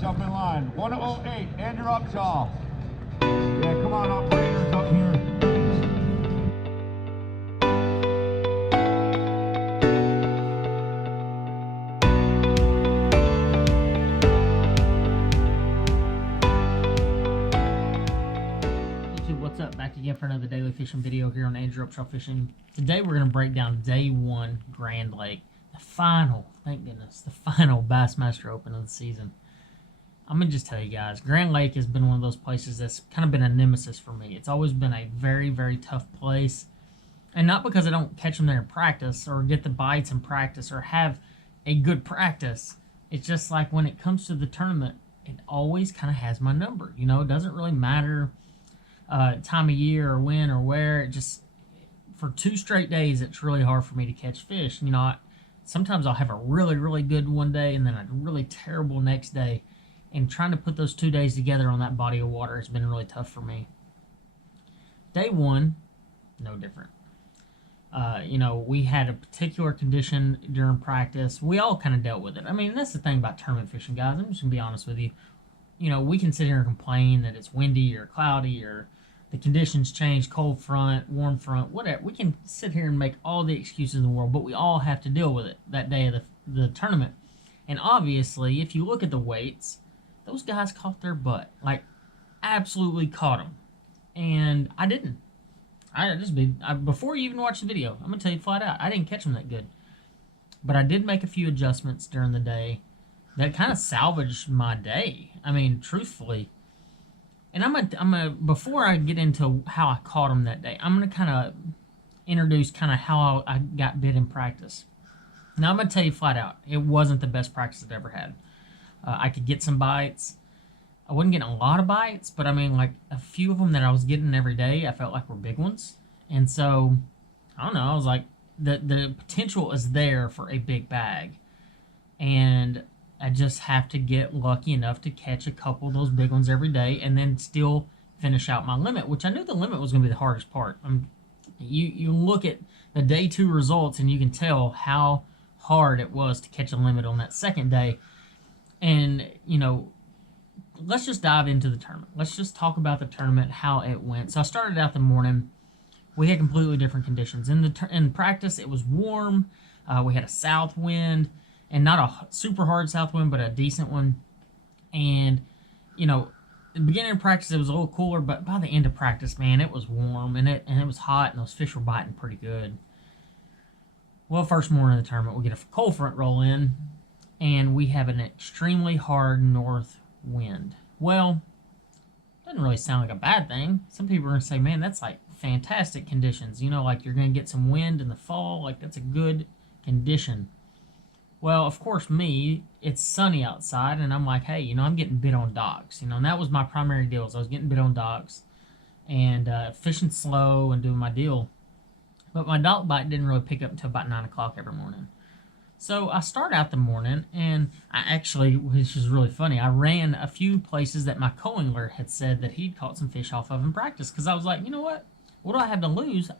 jump in line. 108, Andrew Upshaw. Yeah, come on, operators up here. What's up? Back again for another daily fishing video here on Andrew Upshaw Fishing. Today we're going to break down day one Grand Lake, the final, thank goodness, the final Bassmaster Open of the season. I'm going to just tell you guys, Grand Lake has been one of those places that's kind of been a nemesis for me. It's always been a very, very tough place. And not because I don't catch them there in practice or get the bites in practice or have a good practice. It's just like when it comes to the tournament, it always kind of has my number. You know, it doesn't really matter time of year or when or where. It just, for 2 straight days, it's really hard for me to catch fish. You know, sometimes I'll have a really, really good one day and then a really terrible next day. And trying to put those 2 days together on that body of water has been really tough for me. Day one, no different. You know, we had a particular condition during practice. We all kind of dealt with it. I mean, that's the thing about tournament fishing, guys. I'm just going to be honest with you. You know, we can sit here and complain that it's windy or cloudy or the conditions change, cold front, warm front, whatever. We can sit here and make all the excuses in the world, but we all have to deal with it that day of the tournament. And obviously, if you look at the weights, those guys caught their butt. Like, absolutely caught them. And I didn't. Before you even watch the video, I'm going to tell you flat out, I didn't catch them that good. But I did make a few adjustments during the day that kind of salvaged my day. I mean, truthfully. And I'm gonna before I get into how I caught them that day, I'm gonna kind of introduce kind of how I got bit in practice. Now I'm gonna tell you flat out, it wasn't the best practice I've ever had. I could get some bites. I wasn't getting a lot of bites, but I mean, like a few of them that I was getting every day, I felt like were big ones. And so, I don't know, I was like, the potential is there for a big bag. And I just have to get lucky enough to catch a couple of those big ones every day and then still finish out my limit, which I knew the limit was going to be the hardest part. You look at the day 2 results and you can tell how hard it was to catch a limit on that second day. And, you know, let's just dive into the tournament. Let's just talk about the tournament, how it went. So I started out the morning. We had completely different conditions. In practice, it was warm. We had a south wind. And not a super hard south wind, but a decent one. And, you know, the beginning of practice, it was a little cooler, but by the end of practice, man, it was warm, and it was hot, and those fish were biting pretty good. Well, first morning of the tournament, we get a cold front roll in, and we have an extremely hard north wind. Well, doesn't really sound like a bad thing. Some people are going to say, man, that's like fantastic conditions. You know, like you're going to get some wind in the fall. Like, that's a good condition. Well, of course, it's sunny outside, and I'm like, hey, you know, I'm getting bit on docks. You know, and that was my primary deal, is I was getting bit on docks and fishing slow and doing my deal. But my dock bite didn't really pick up until about 9 o'clock every morning. So I start out the morning, and I actually, which is really funny, I ran a few places that my co-angler had said that he'd caught some fish off of in practice, because I was like, you know what? What do I have to lose?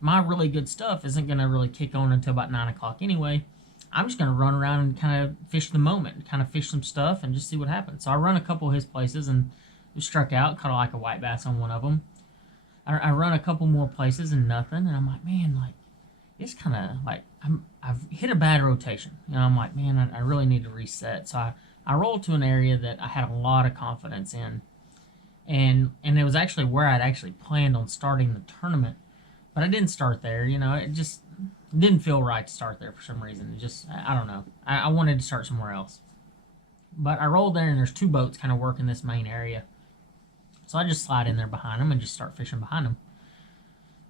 My really good stuff isn't going to really kick on until about 9 o'clock anyway. I'm just going to run around and kind of fish the moment, kind of fish some stuff and just see what happens. So I run a couple of his places and we struck out, caught like a white bass on one of them. I run a couple more places and nothing. And I'm like, man, like, it's kind of like, I've hit a bad rotation. You know, I'm like, man, I really need to reset. So I rolled to an area that I had a lot of confidence in. And it was actually where I'd actually planned on starting the tournament. But I didn't start there, you know, it just didn't feel right to start there for some reason. It just, I don't know. I wanted to start somewhere else. But I rolled there, and there's 2 boats kind of working this main area. So I just slide in there behind them and just start fishing behind them.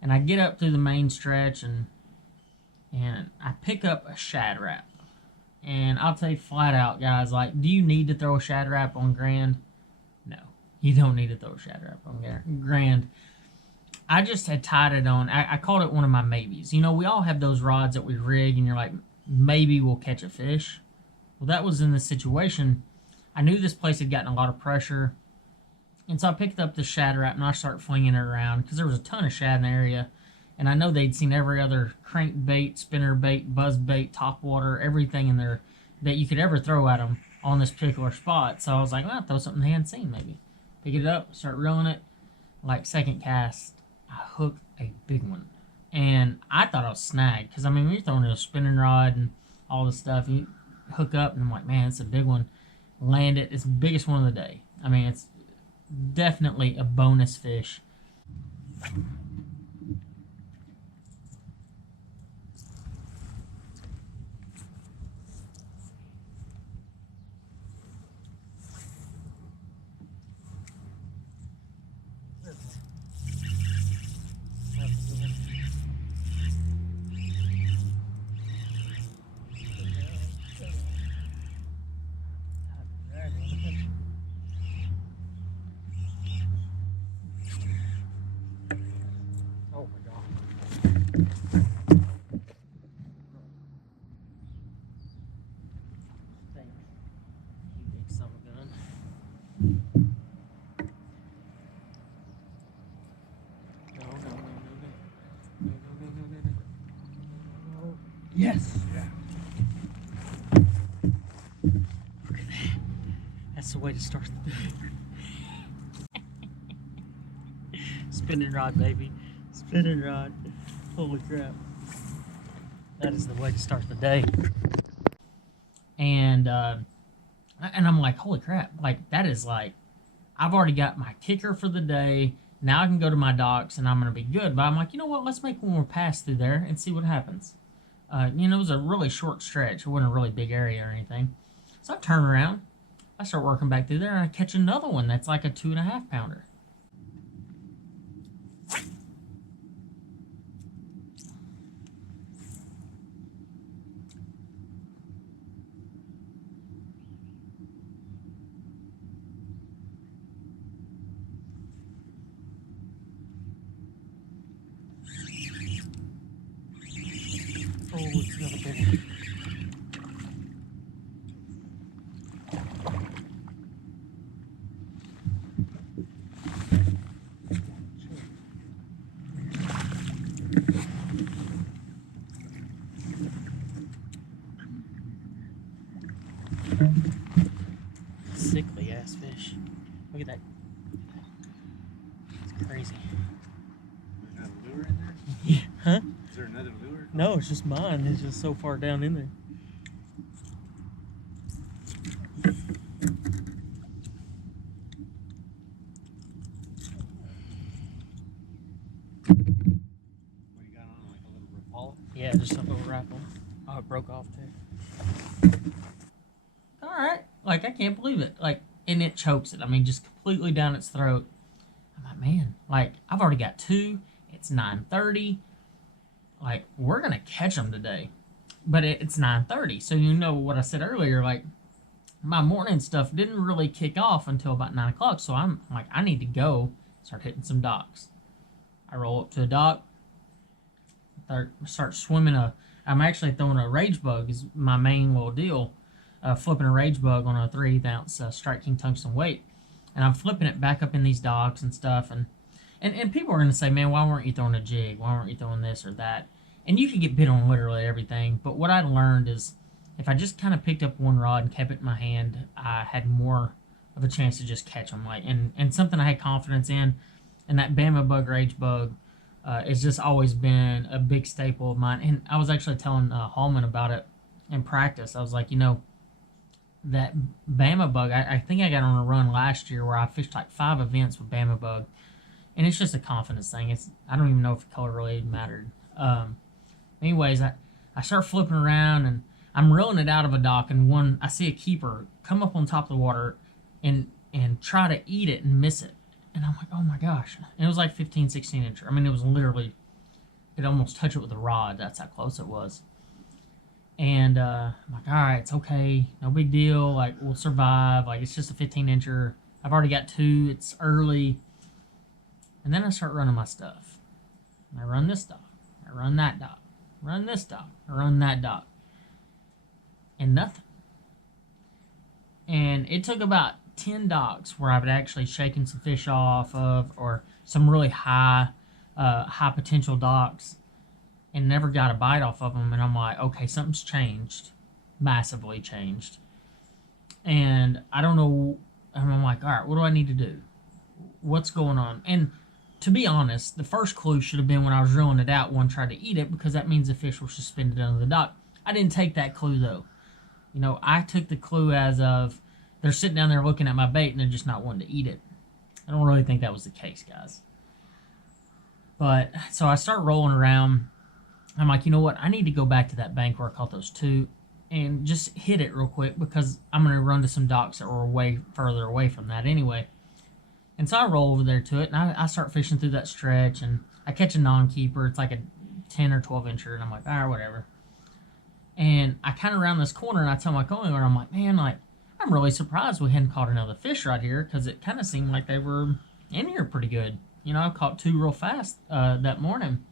And I get up through the main stretch, and I pick up a shad wrap. And I'll tell you flat out, guys, like, do you need to throw a shad wrap on Grand? No. You don't need to throw a shad wrap on Grand. I just had tied it on. I called it one of my maybes. You know, we all have those rods that we rig, and you're like, maybe we'll catch a fish. Well, that was in the situation. I knew this place had gotten a lot of pressure. And so I picked up the shad wrap, and I started flinging it around because there was a ton of shad in the area. And I know they'd seen every other crankbait, spinner bait, buzz bait, topwater, everything in there that you could ever throw at them. on this particular spot. So I was like, well, I'll throw something they hadn't seen maybe. Pick it up, start reeling it. Like second cast, I hooked a big one. And I thought I was snagged. Because, I mean, when you're throwing a spinning rod and all this stuff, you hook up and I'm like, man, it's a big one. Land it. It's the biggest one of the day. I mean, it's definitely a bonus fish. Oh my god. Thank you, big son of a gun. No, no, no, no, no. No, no, no, no, no, no. Yes! Yeah. Look at that. That's the way to start the day. Spinning rod, baby. Spinning rod. Holy crap. That is the way to start the day. And I'm like, holy crap. Like, that is like, I've already got my kicker for the day. Now I can go to my docks and I'm going to be good. But I'm like, you know what? Let's make one more pass through there and see what happens. You know, it was a really short stretch. It wasn't a really big area or anything. So I turn around. I start working back through there and I catch another one that's like a 2.5 pounder. Oh, it's another big one. Sickly ass fish. Look at that. It's crazy. There's another lure in there? Yeah. Huh? Is there another lure? No, it's just mine. It's just so far down in there. What you got on, like a little Rapala? Yeah, just a little raffle. Oh, it broke off too. Alright. Like, I can't believe it. Like, and it chokes it. I mean, just completely down its throat. I'm like, man, like, I've already got 2. It's 9:30. Like, we're going to catch them today. But it's 9:30. So, you know what I said earlier, like, my morning stuff didn't really kick off until about 9 o'clock. So I'm like, I need to go start hitting some docks. I roll up to a dock, start swimming I'm actually throwing a rage bug is my main little deal. Flipping a rage bug on a 3/8 ounce Strike King tungsten weight. And I'm flipping it back up in these docks and stuff. And people are going to say, man, why weren't you throwing a jig? Why weren't you throwing this or that? And you could get bit on literally everything. But what I learned is if I just kind of picked up one rod and kept it in my hand, I had more of a chance to just catch them. Like, and something I had confidence in. And that Bama bug, rage bug, it's just always been a big staple of mine. And I was actually telling Hallman about it in practice. I was like, you know, that Bama bug, I think I got on a run last year where I fished like 5 events with Bama bug. And it's just a confidence thing. I don't even know if the color really mattered. Anyways, I start flipping around and I'm reeling it out of a dock, and I see a keeper come up on top of the water and try to eat it and miss it. And I'm like, oh my gosh. And it was like 15, 16 inch. I mean, it was literally, it almost touched it with a rod. That's how close it was. And I'm like, all right, it's okay. No big deal. Like, we'll survive. Like, it's just a 15 incher. I've already got 2. It's early. And then I start running my stuff. I run this dock. I run that dock. Run this dock. I run that dock. And nothing. And it took about 10 docks where I've actually shaken some fish off of, or some really high potential docks, and never got a bite off of them. And I'm like, okay, something's changed, massively changed. And I don't know. And I'm like, all right, what do I need to do? What's going on? And to be honest, the first clue should have been when I was reeling it out, one tried to eat it, because that means the fish was suspended under the dock. I didn't take that clue though. You know, I took the clue as of they're sitting down there looking at my bait and they're just not wanting to eat it. I don't really think that was the case, guys. But so I start rolling around. I'm like, you know what? I need to go back to that bank where I caught those two and just hit it real quick, because I'm going to run to some docks that were way further away from that anyway. And so I roll over there to it, and I start fishing through that stretch, and I catch a non-keeper. It's like a 10 or 12 incher, and I'm like, all right, whatever. And I kind of round this corner, and I tell my co-angler, I'm like, man, like, I'm really surprised we hadn't caught another fish right here, because it kind of seemed like they were in here pretty good. You know, I caught two real fast that morning.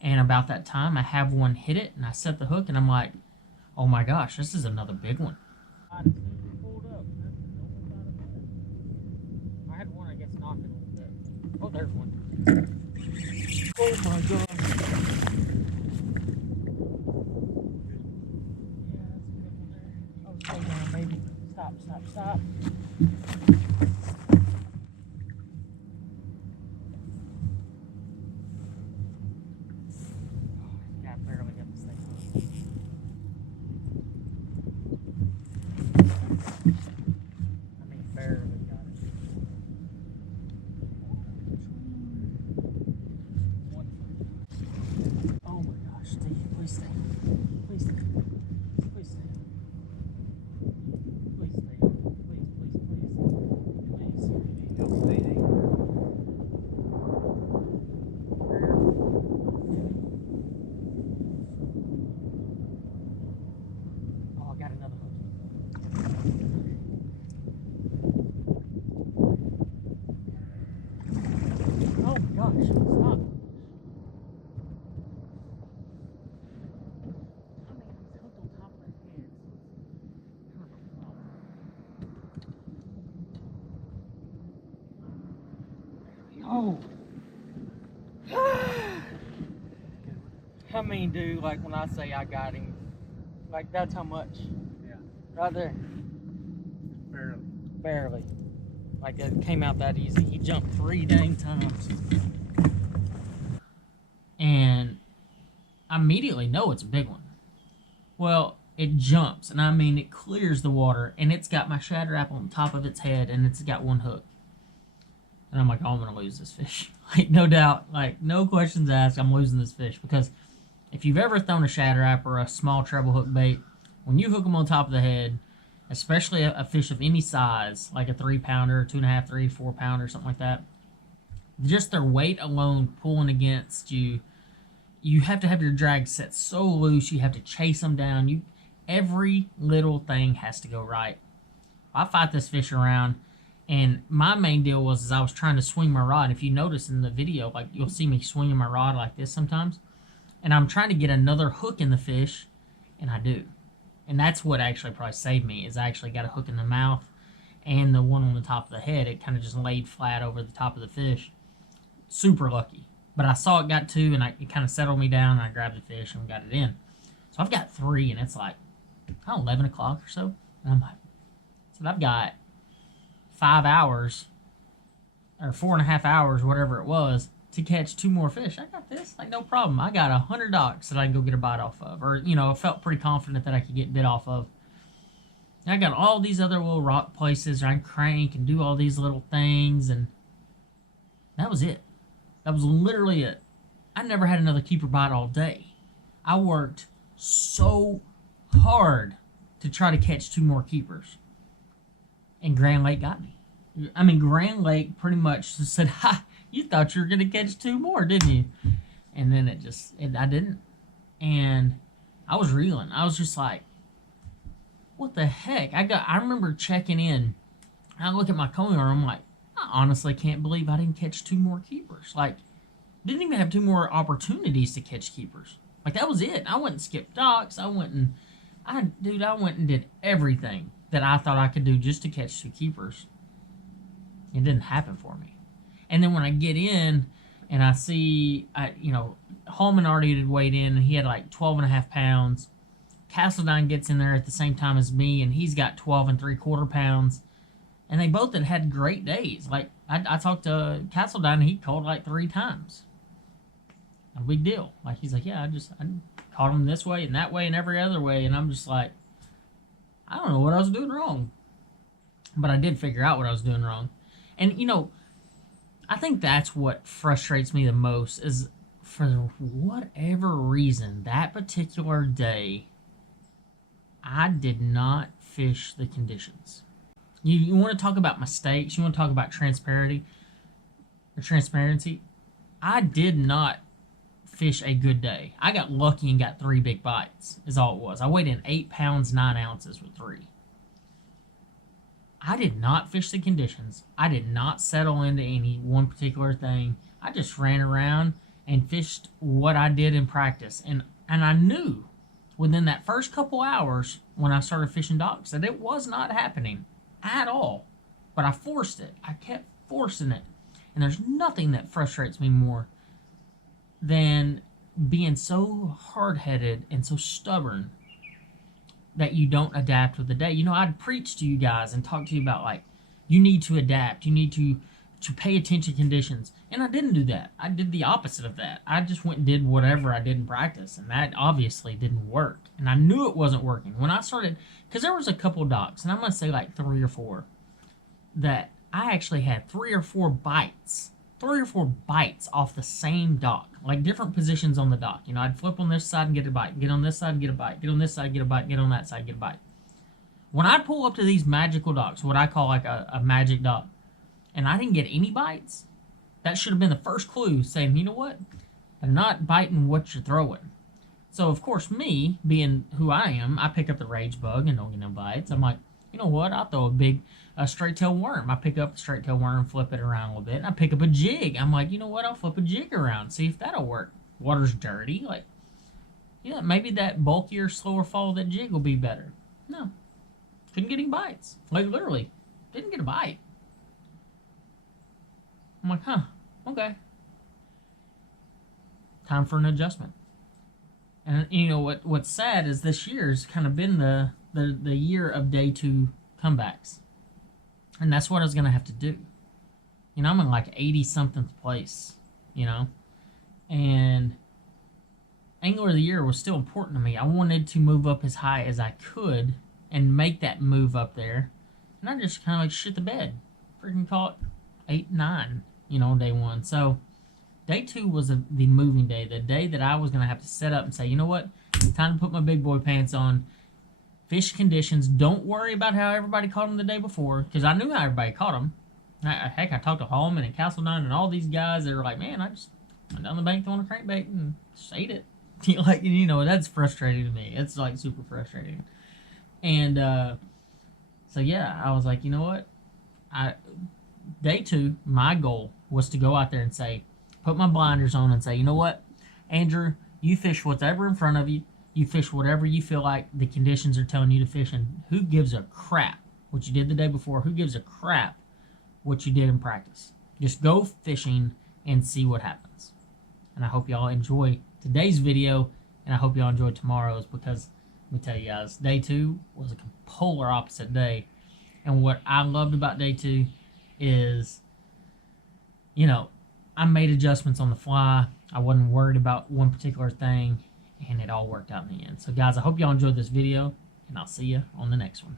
And about that time, I have one hit it, and I set the hook, and I'm like, oh my gosh, this is another big one. I had one, I guess, knocked it a little bit. Oh, there's one. Oh my gosh. Yeah, that's a good one there. Oh, slow down, baby. Stop, stop, stop. Yeah, I barely got this thing. I mean, barely got it. Oh my gosh, stay, please stay. Please stay. Please stay. Please stay. Please, please, please. Please. He'll stay there. Oh, I got another hook. Oh my gosh, stop. Oh. I mean, dude, like when I say I got him, like that's how much? Yeah. Right there. Barely. Barely. Like it came out that easy. He jumped 3 dang times. And I immediately know it's a big one. Well, it jumps, and I mean it clears the water, and it's got my shatter apple on top of its head, and it's got one hook. And I'm like, oh, I'm going to lose this fish. Like, no doubt, like, no questions asked, I'm losing this fish. Because if you've ever thrown a shatter apple or a small treble hook bait, when you hook them on top of the head, especially a fish of any size, like a 3-pounder, 2.5, 3, 4-pounder, something like that, just their weight alone pulling against you, you have to have your drag set so loose, you have to chase them down. Every little thing has to go right. I fight this fish around, and my main deal was I was trying to swing my rod. If you notice in the video, like you'll see me swinging my rod like this sometimes, and I'm trying to get another hook in the fish, and I do. And that's what actually probably saved me, is I actually got a hook in the mouth and the one on the top of the head. It kind of just laid flat over the top of the fish. Super lucky. But I saw it got 2, and it kind of settled me down, and I grabbed the fish and got it in. So I've got 3, and it's like, I don't know, 11 o'clock or so. And I'm like, so I've got 5 hours, or 4.5 hours, whatever it was, to catch 2 more fish. I got this, like no problem. I got 100 docks that I can go get a bite off of, or I felt pretty confident that I could get bit off of. And I got all these other little rock places where I can crank and do all these little things, and that was it. That was literally it. I never had another keeper bite all day. I worked so hard to try to catch 2 more keepers, and Grand Lake got me. I mean, Grand Lake pretty much said, ha, you thought you were going to catch 2 more, didn't you? And then I didn't. And I was reeling. I was just like, what the heck? I remember checking in. I look at my co-angler, I'm like, I honestly can't believe I didn't catch 2 more keepers. Like, didn't even have 2 more opportunities to catch keepers. Like, that was it. I went and skipped docks. I went and did everything that I thought I could do just to catch 2 keepers. It didn't happen for me. And then when I get in and I see, Holman already had weighed in, and he had like 12.5 pounds. Castledine gets in there at the same time as me, and he's got 12 3/4 pounds. And they both had great days. Like, I talked to Castledine, and he called like 3 times. No big deal. Like, he's like, yeah, I caught him this way and that way and every other way. And I'm just like, I don't know what I was doing wrong. But I did figure out what I was doing wrong. And, you know, I think that's what frustrates me the most is for whatever reason, that particular day, I did not fish the conditions. You want to talk about mistakes, you want to talk about transparency. I did not fish a good day. I got lucky and got 3 big bites, is all it was. I weighed in 8 pounds, 9 ounces with 3. I did not fish the conditions. I did not settle into any one particular thing. I just ran around and fished what I did in practice. And I knew within that first couple hours when I started fishing docks that it was not happening at all. But I forced it. I kept forcing it. And there's nothing that frustrates me more than being so hard-headed and so stubborn that you don't adapt with the day. You know, I'd preach to you guys and talk to you about, like, you need to adapt. You need to pay attention to conditions. And I didn't do that. I did the opposite of that. I just went and did whatever I did in practice. And that obviously didn't work. And I knew it wasn't working. When I started, because there was a couple docks, and I'm going to say like 3 or 4, that I actually had 3 or 4 bites. 3 or 4 bites off the same dock, like different positions on the dock. You know, I'd flip on this side and get a bite, get on this side and get a bite, get on this side, get a bite, get on that side, get a bite. When I pull up to these magical docks, what I call like a magic dock, and I didn't get any bites, that should have been the first clue saying, you know what, I'm not biting what you're throwing. So, of course, me, being who I am, I pick up the rage bug and don't get no bites. I'm like, you know what, I'll throw a big straight-tail worm. I pick up the straight-tail worm, flip it around a little bit, and I pick up a jig. I'm like, you know what, I'll flip a jig around, see if that'll work. Water's dirty. Like, yeah, maybe that bulkier, slower fall of that jig will be better. No. Couldn't get any bites. Like, literally, didn't get a bite. I'm like, huh, okay. Time for an adjustment. And, you know, what's sad is this year's kind of been the year of day 2 comebacks. And that's what I was going to have to do. You know, I'm in like 80-something place, you know. And Angler of the Year was still important to me. I wanted to move up as high as I could and make that move up there. And I just kind of like shit the bed. Freaking caught 8, 9, you know, day 1. So day 2 was the moving day. The day that I was going to have to set up and say, you know what? It's time to put my big boy pants on. Fish conditions. Don't worry about how everybody caught them the day before, because I knew how everybody caught them. Heck, I talked to Hallman and Castledine and all these guys. They were like, man, I just went down the bank throwing a crankbait and just ate it. Like, you know, that's frustrating to me. It's like super frustrating. And so yeah, I was like, you know what? Day 2, my goal was to go out there and say, put my blinders on and say, you know what, Andrew, you fish whatever in front of you. You fish whatever you feel like the conditions are telling you to fish, and who gives a crap what you did the day before? Who gives a crap what you did in practice? Just go fishing and see what happens. And I hope y'all enjoy today's video, and I hope y'all enjoy tomorrow's, because let me tell you guys, day 2 was a polar opposite day. And what I loved about day 2 is, you know, I made adjustments on the fly. I wasn't worried about one particular thing, and it all worked out in the end. So guys, I hope y'all enjoyed this video, and I'll see you on the next one.